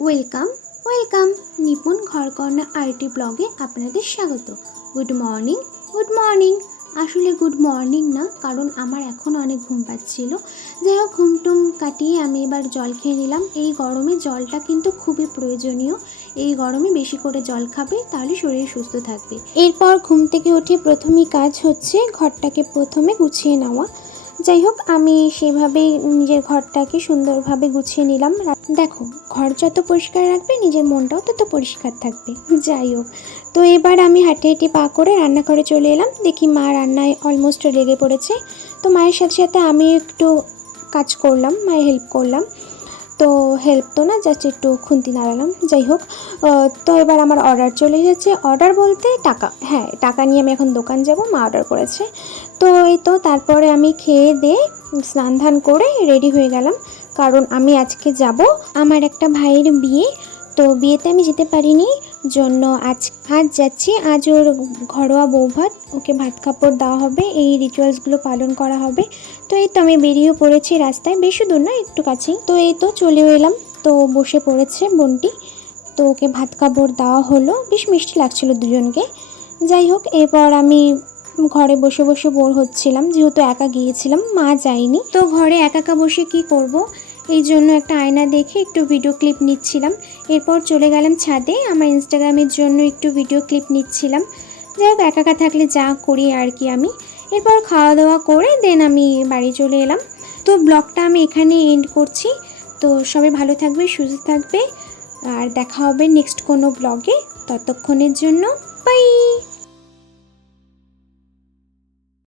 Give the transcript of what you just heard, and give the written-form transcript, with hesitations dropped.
Welcome welcome Nipun ঘরকন্যা IT ব্লগে আপনাদের স্বাগত। Good morning good morning. আসলে গুড মর্নিং না, কারণ আমার এখন অনেক ঘুম পাচ্ছিল। যাই হোক, ঘুমটুম কাটিয়ে আমি এবার জল খেয়ে নিলাম। এই গরমে জলটা কিন্তু খুবই প্রয়োজনীয়। এই গরমে বেশি করে জল খাবে, তাহলে শরীর সুস্থ থাকবে। এরপর ঘুম থেকে উঠে প্রথমেই কাজ হচ্ছে ঘরটাকে প্রথমে গুছিয়ে নেওয়া। যাই হোক, আমি সেভাবেই নিজের ঘরটাকে সুন্দরভাবে গুছিয়ে নিলাম। দেখো, ঘর যত পরিষ্কার রাখবে নিজের মনটাও তত পরিষ্কার থাকবে। যাই হোক, তো এবার আমি হাঁটে হেঁটে পা করে রান্নাঘরে চলে এলাম। দেখি মা রান্নায় অলমোস্ট লেগে পড়েছে। তো মায়ের সাথে সাথে আমি একটু কাজ করলাম, মায়ের হেল্প করলাম। তো হেল্প তো না, জাস্ট একটু খুন্তি নাড়ালাম। যাই হোক, তো এবার আমার অর্ডার চলে যাচ্ছে। অর্ডার বলতে টাকা, হ্যাঁ টাকা নিয়ে আমি এখন দোকান যাব, মা অর্ডার করেছে। তো এই তো তারপরে আমি খেয়ে দিয়ে স্নান ধান করে রেডি হয়ে গেলাম, কারণ আমি আজকে যাব আমার একটা ভাইয়ের বিয়ে। তো বিয়েতে আমি যেতে পারিনি, জন্য আজ যাচ্ছি। আজ ওর ঘরোয়া বৌভাত, ওকে ভাত কাপড় দেওয়া হবে, এই রিচুয়ালসগুলো পালন করা হবে। তো এই তো আমি বেরিয়ে পড়েছি রাস্তায়, বেশি দূর না, একটু কাছেই। তো এই তো চলে এলাম। তো বসে পড়েছে বোনটি, তো ওকে ভাত কাপড় দেওয়া হলো। বেশ মিষ্টি লাগছিল দুজনকে। যাই হোক, এরপর আমি ঘরে বসে বসে বোর হচ্ছিলাম, যেহেতু একা গিয়েছিলাম, মা যায়নি। তো ঘরে একা একা বসে কি করব, এই জন্য একটা আয়না দেখে একটু ভিডিও ক্লিপ নিচ্ছিলাম। এরপর চলে গেলাম ছাদে, আমার ইনস্টাগ্রামের জন্য একটু ভিডিও ক্লিপ নিচ্ছিলাম। যাই হোক, একা একা থাকলে যা করি আর কি আমি। এরপর খাওয়া দাওয়া করে দেন আমি বাড়ি চলে এলাম। তো ব্লগটা আমি এখানে এন্ড করছি। তো সবাই ভালো থাকবে, সুস্থ থাকবে, আর দেখা হবে নেক্সট কোনো ব্লগে। ততক্ষণের জন্য বাই।